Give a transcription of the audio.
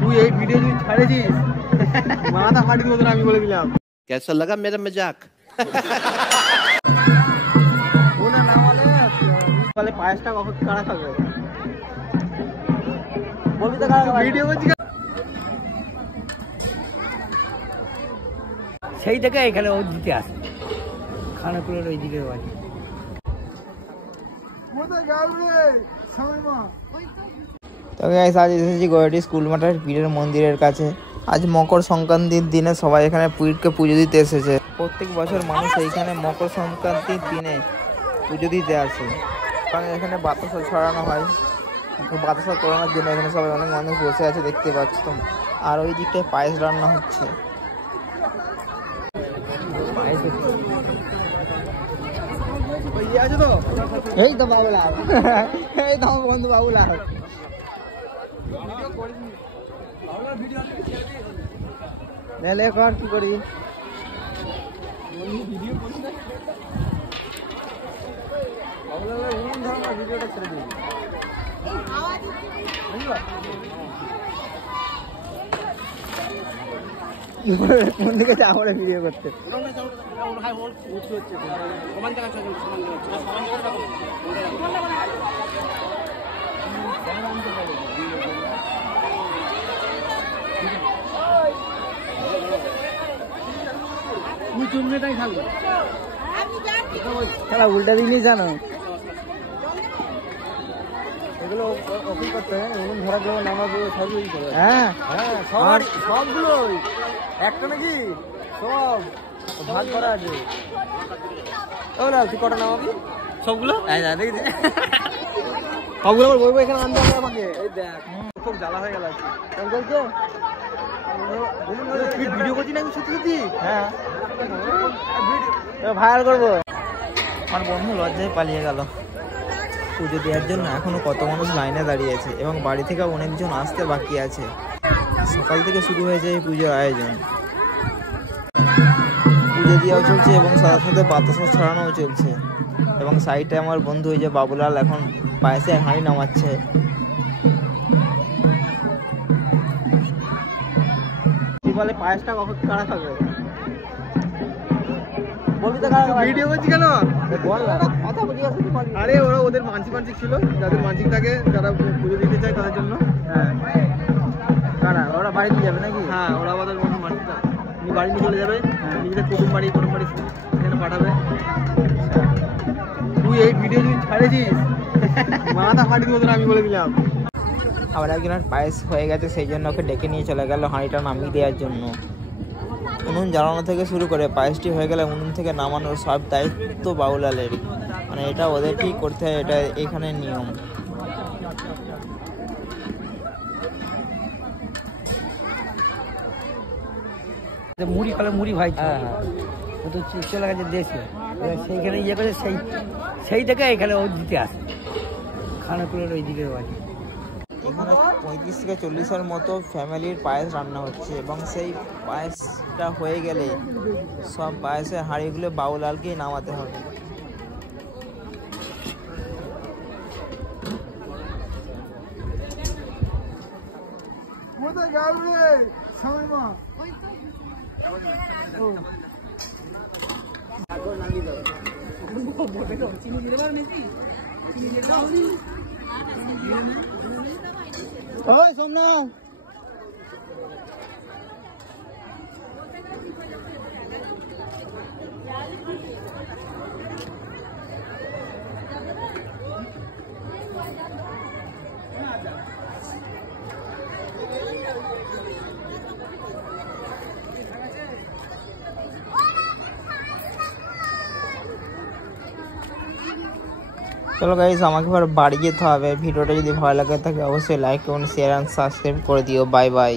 তুই এই ভিডিও যদি ছাড়েছিস মাথা ফাটি দেবো আমি বলে দিলাম। कैसा लगा मेरा मजाक? তাহলে পায়েসটা কখন কারা খাবে বলবি তো ভিডিও করছি সেই থেকে এখানে ও দিতে আসে খানাকুলের ওই দিকে বাড়ি। তো গাইস আজ এসেছি গয়াটি স্কুল মাঠের পীরের মন্দিরের কাছে। আজ মকর সংক্রান্তির দিনে সবাই এখানে পীরকে পুজো দিতে এসেছে। প্রত্যেক বছর মানুষ এইখানে মকর সংক্রান্তির দিনে পুজো দিতে আসে, কারণ এখানে বাতাসা ছড়ানো হয়। বাতাসা করানোর জন্য এখানে সবাই অনেক মানুষ বসে আছে দেখতে পাচ্ছ তো। আর ওই দিকটায় পায়েস রান্না হচ্ছে। এই তো বাবুলাল, এই তো আমার বন্ধু বাবুলাল। লে কর কি করবি ভিডিওটা ছেড়ে দিবি। কোন দিকে যাবো ভিডিও করতে? উল্টা দিকে জানো এগুলো ওপেন করতে ধরা যাবে নামাজ সবই করে। হ্যাঁ হ্যাঁ সবগুলোই একটা নাকি সব ভাগ করা আছে। তুই কটা নামাবি? সবগুলো সবগুলো আবার বইবো এখানে আনতে হবে আমাকে। এই দেখ খুব জ্বালা হয়ে গেল ভিডিও করছি না সত্যি সত্যি। হ্যাঁ ভাইরাল করবো। আমার বন্ধু লজ্জায় পালিয়ে গেল পুজো দেওয়ার জন্য। এখনো কত মানুষ লাইনে দাঁড়িয়ে আছে এবং বাড়ি থেকে অনেকজন আসতে বাকি আছে। সকাল থেকে শুরু হয়েছে এই পুজোর আয়োজন। পুজো দেওয়াও চলছে এবং সাথে সাথে বাতাসা ছড়ানোও চলছে। এবং সাইডে আমার বন্ধু ওই যে বাবুলাল এখন পায়েসে হাঁড়ি নামাচ্ছে। বলে পায়েসটা কখন কারা খাবে বলবি তো ভিডিও করছি কেন? বল না কথা বলি। আরে ওরা ওদের মানসিক ছিল, যাদের মানসিক থাকে, যারা পুজো দিতে চায় তাদের জন্য। হ্যাঁ কারা ওরা বাড়ি নিয়ে যাবে নাকি? হ্যাঁ ওরা ওদের মানসিকটা বাড়ি নিয়ে চলে যাবে। নিজেদের কুটুম বাড়ি সেখানে পাঠাবে। তুই এই ভিডিও যদি ছাড়েছিস মাথা ফাটি দেবো আমি বলে দিলাম। আবার একজনের পায়েস হয়ে গেছে, সেই জন্য ওকে ডেকে নিয়ে চলে গেল হাঁড়িটা নামিয়ে দেওয়ার জন্য। উনুন জ্বালানো থেকে শুরু করে পায়েসটি হয়ে গেলে উনুন থেকে নামানোর সব দায়িত্ব বাউলালেরই। মানে এটা ওদেরকেই করতে হয়, এটা এখানে নিয়ম। মুড়ি খালে মুড়ি ভাই ও তো চলে গেছে দেশে, সেইখানে ইয়ে করে সেই থেকে এখানে ও দিতে আসে খানাকুলের ওই দিকে বাড়ি। এখানে 35 থেকে 40-এর মতো ফ্যামিলির পায়েস রান্না হচ্ছে এবং সেই পায়েসটা হয়ে গেলে সব পায়েসের হাঁড়িগুলো বাউলালকেই নামাতে হবে। সোমনা চলো গাইস, আমাকে এবার বাড়ি যেতে হবে। ভিডিওটা যদি ভালো লাগে থাকে অবশ্যই like comment share and subscribe করে দিও। Bye by.